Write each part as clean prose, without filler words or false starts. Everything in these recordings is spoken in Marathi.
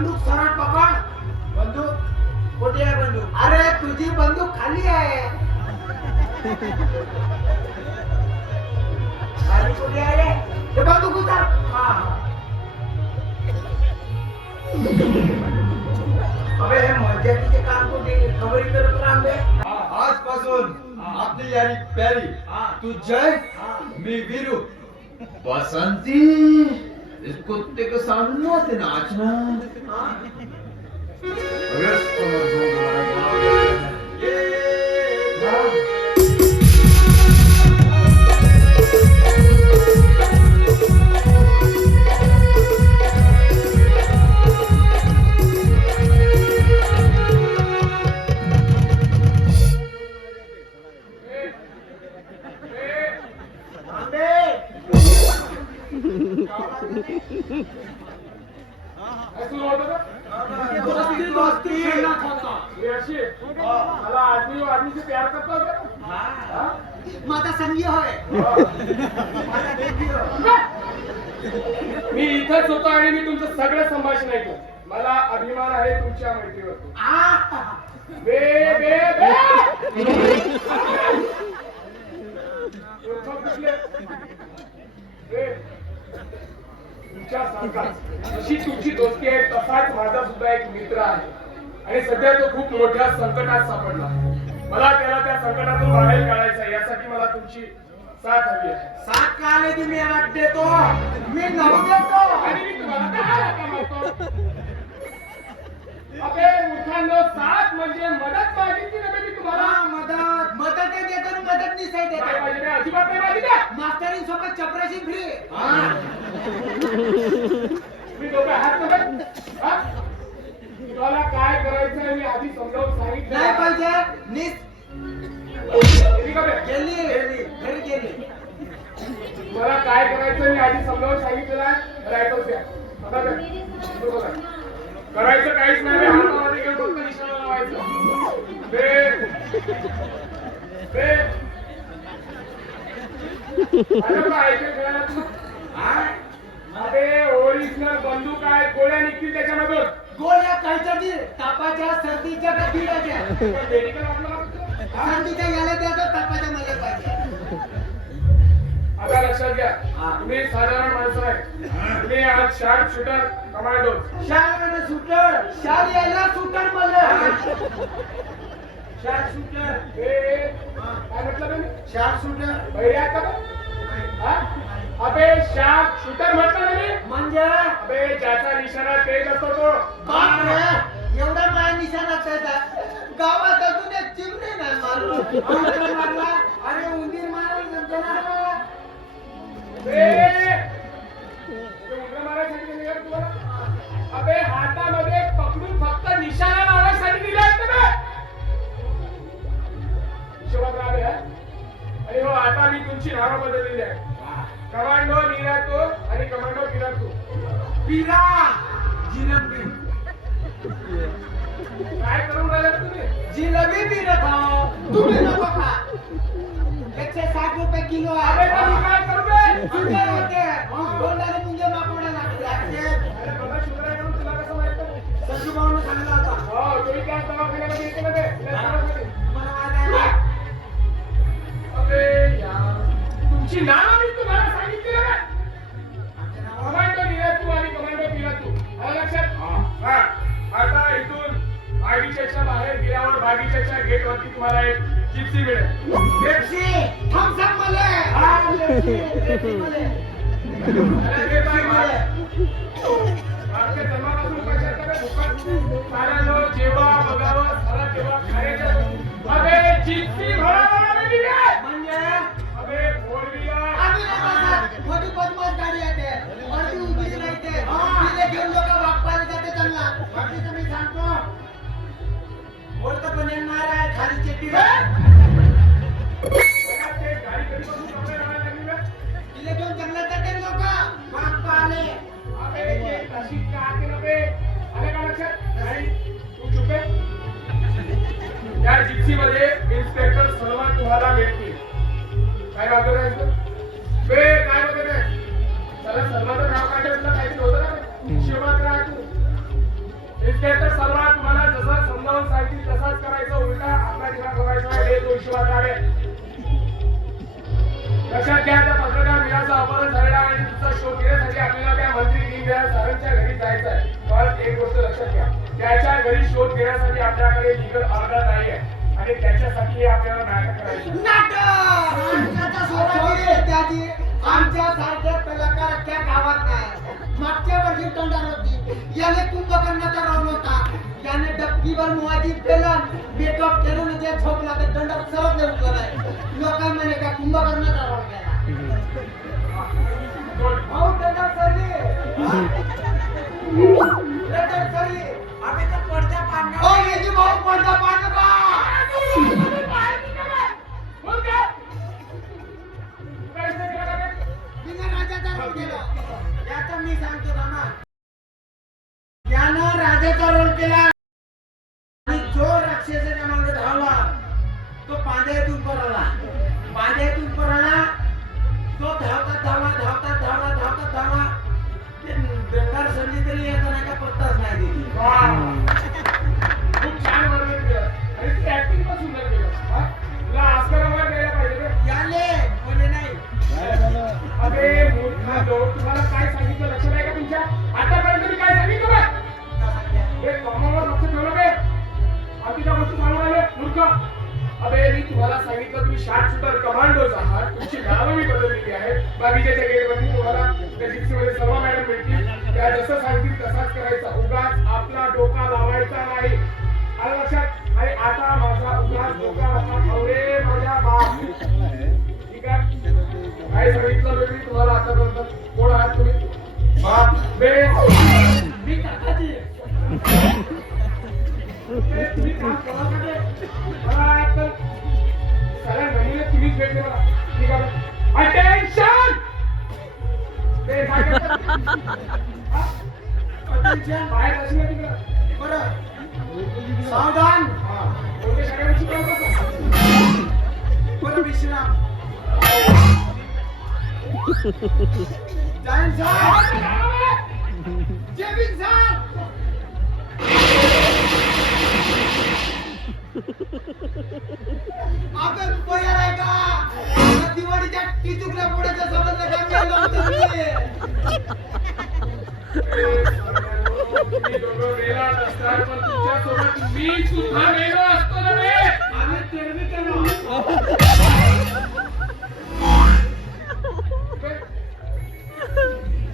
बंदूक सरळ पकड. बंदूक कुठे आहे बंदूक? अरे तुझी बंदूक खाली आहे. खाली कुठे आहे रे? ते बंदूक उचल. हा अबे हे मर्यादेचे काम कुठे खबरी करत राहते. आजपासून आपली यारी प्यारी. तू जय, मी वीरू. बसंती इस कुत्ते के सामने मत नाचना. अरे मला आदमी आदमीचे प्यार करतो माझा संगी होय. मी इथंच होतो आणि मी तुमचं सगळं संभाषण ऐकतो. मला अभिमान आहे तुमच्या मैत्रीवर. बे बे बे तुमच्या सारखाच जशी तुमची दोस्ती आहे तसाच माझा सुद्धा एक मित्र आहे आणि सध्या तो खूप मोठ्या संकटात सापडला. मला त्याला त्या संकटातून बाहेर काढायचं आहे. यासाठी मला तुमची साथ हवी आहे. सात का आले की मी आठ देतो. मी नऊ देतो. आणि मी तुम्हाला काय हाका मारतो? अबे मूर्खांनो, साथ म्हणजे मदत मागितली ना मी तुम्हाला. मदत देतो आणि मदत निसाय काय देतो. पाहिजे? अजिबात नाही मागितलं. मास्तरीन सोबत चपराशी फ्री. मी दोघं हात नव्हे. हा? तुम्हाला काय करायचं आहे मी आधी समजावून सांगितलं. नाही पाहिजे निस गेली का बे? गेली घरी गेली. मला काय करायचं मी आधी समजावून सांगितलेलं आहे. रायटोच द्या. आता द्या. बघू बघा. करायचं काहीच नाही. हातामध्ये घेऊन फक्त निशाणा लावायचं. बे बे अरे बा, ऐकून घ्या ना तू. अरे ओरिजिनल बंदूक आहे. गोळ्या निघतील त्याच्यामधून. गोळ्या कायच्या तापाच्या सर्दीच्या का किड्याच्या. मेडिकल वाटलं. सर्दीच्या याला द्यायचं तापाच्या मला पाहिजे. आता लक्षात घ्या. तुम्ही साधारण माणसं आहे. तुम्ही आज शार्प शूटर कमांडो. शाळेला सुटर शाळ यायला सुटर मला. शाळ सुटर काय म्हटलं तुम्ही? शाळ सुटर भैया का बे? हा? अबे शार्प शूटर म्हटलं ना मी? म्हणजे अबे ज्याचा निशाणा तेज असतो तो. बापरे, एवढा माया निशाणा त्याचा. गावात अजून एक चिमणी नाही मारला. अरे उंदीर मारायला जमते ना. बे, ते उंदरं मारायसाठी दिले का तुम्हाला? अबे हातामध्ये पकडून फक्त निशाणा लावायसाठी दिले आहेत ना बे? हिशोबात राहा बे, हा? आणि हो आता मी तुमची नावं बदललेली आहे. कमांडो निरातो आणि कमांडो पिरातो. पिरा जिलबी काय करून राहिले तुम्ही? जिलबी पिरा खाओ. तुम्ही नको खा. 160 रुपये किलो अबे आहे. तुम्ही काय करू बे? सुंदर होते. बोलणारे मुंगे माकोडे लागते. अरे बाबा शुक्र आहे म्हणून तुला कसं माहित नाही? संजू भाऊने सांगितलं होतं. हो तुम्ही त्या दवाखान्यामध्ये येते ना बे? त्या दवाखान्यामध्ये. मला माहित आहे. अबे यार, तुमची नावं मी तुम्हाला सांगितली ना बे? कमांडो निरातू आणि कमांडो पिरातू. आलं लक्षात? हा. आता इथून बागीच्याच्या बाहेर गेल्यावर बागीच्याच्या गेट वरती तुम्हाला एक जिप्सी मिळेल. पेप्सी थम्स अप मला. हा पेप्सी मला. अरे बे बाई, मागच्या जन्मापासून पैसे असतात का भुकट? साऱ्यानो जेव्हा बघावं सारा तेव्हा खायचं. अबे जिप्सी भरावं बे निघे. म्हणजे अबे फोर व्हीलर. आम्ही नाही बसत. मोठी बदमाश गाडी येते. वरती उभी राहते. तिला घेऊन लोक वापरायला जाते त्यांना. बाकीचं मी सांगतो. बोलतं पण येणार आहे. खाली चेटी बघा, ते गाडी कधीपासून कपडे घालायला लागली बे? तिला घेऊन जंगलात जाते लोक. वाघ आले. अबे ये तशी का केलं बे? आलं का लक्षात? नाही तू चुप आहे. या जिप्सीमध्ये इन्स्पेक्टर सलमान तुम्हाला भेटतील. काय मागवत आहेस तू? बे काय मागवत आहेस? त्याला सलमानचं नाव काढलं काहीतरी होतं ना? हिशोबात राहा तू. इन्स्पेक्टर सर्वात तुम्हाला जसं समजावून सांगतील तसाच करायचं, उलटा आपला दिमाग बघायचा हे तो हिशोबात आहे. लक्षात घ्या, त्या पत्रकार मीराचं अपहरण झालेला आणि तिचा शोध घेण्यासाठी आपल्याला त्या मंत्री दीनदयाळ सावंतच्या घरी जायचं आहे. पण एक गोष्ट लक्षात घ्या, त्याच्या घरी शोध घेण्यासाठी आपल्याकडे लीगल ऑर्डर नाही आहे आणि त्याच्यासाठी आपल्याला नाटक करायचं. नाटकाचा सोडा त्याची आमच्या सारख्या कलाकार अख्ख्या गावात नाही. मागच्या वर्षी तोंडार होती, याने कुंभकर्णाचा रोल होता, याने डबकीवर मुवाची पेलन मेकअप करून जे झोपला तर तोंडात सरत नाही उठला नाही. लोकांना म्हणे का कुंभकर्णाचा रोल केला. भाऊ तोंडार सरली सरली आम्ही तर पडद्या पाडणार. ओ याची भाऊ पडदा पाडू का? बोल का? काय सांगितलं का रे? बिना राजाचा रोल केला. याचा मी सांगतो मामा, यानं राजाचा रोल केला आणि जो राक्षसाच्या मागे धावला तो पांद्यातून पळाला. पांद्यातून पळाला तो धावता ते बेकार संधी तरी याचा नाही का पत्ताच नाही दिली. वाह. खूप छान वर्णन केलं आणि तू ऍक्टिंग पण सुंदर केलं. हा? तुला ऑस्कर अवॉर्ड द्यायला पाहिजे रे. याले कोणी नाही. अबे मूर्खा लोक, तुम्हाला काय सांगितलं लक्षात आहे का तुमच्या? आतापर्यंत मी काय सांगितलं बघ? हे कामावर लक्ष ठेवलं बे. बाकीच्या गोष्टी सांगून आले मूर्ख. अबे मी तुम्हाला सांगितलं तुम्ही शार्प शूटर कमांडोज आहात, तुमची नावं मी बदललेली आहेत. बागीच्याच्या गेटवरती तुम्हाला त्या जिप्सीमध्ये सर्व मॅडम भेटतील, त्या जसं सांगतील तसाच करायचा. उगाच आपला डोका लावायचा नाही. आलं लक्षात? आणि आता माझा उगाच डोका असा खाऊ रे माझ्या बाप. ठीक आहे? काय सांगितलं बे मी तुम्हाला आतापर्यंत? कोण आहात तुम्ही? बाप बे मी काकाजी तुम्ही काम करा का ते? मला तर सगळ्या नमुने तुम्हीच भेटले मला. ठीक आहे? अटेन्शन! ते काय करतात? हा? अटेन्शन. बाहेर बसू नका तिकडं. बरं सावधान. हा. कोणत्या शाळेत शिकवलं होतं? बरं विश्राम. जाईन साहेब, जेविन साहेब. आपण तयार आहे का? आता दिवाळीच्या टिचुकल्या पुढेच्या समजलं का मी लावतो मी. तुम्ही दोघं वेगळा नसतात, पण तुमच्यासोबत मी सुद्धा वेगळा असतो ना रे. आम्ही तेरवी केलो.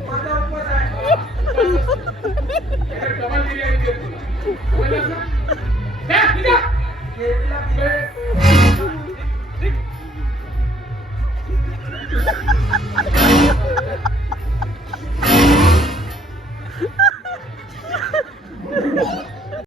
माझा उपवास आहे. डबल बिर्याणी देतो तुला. समजलंस ना? द्या, ठीक आहे? तेरवीला बे.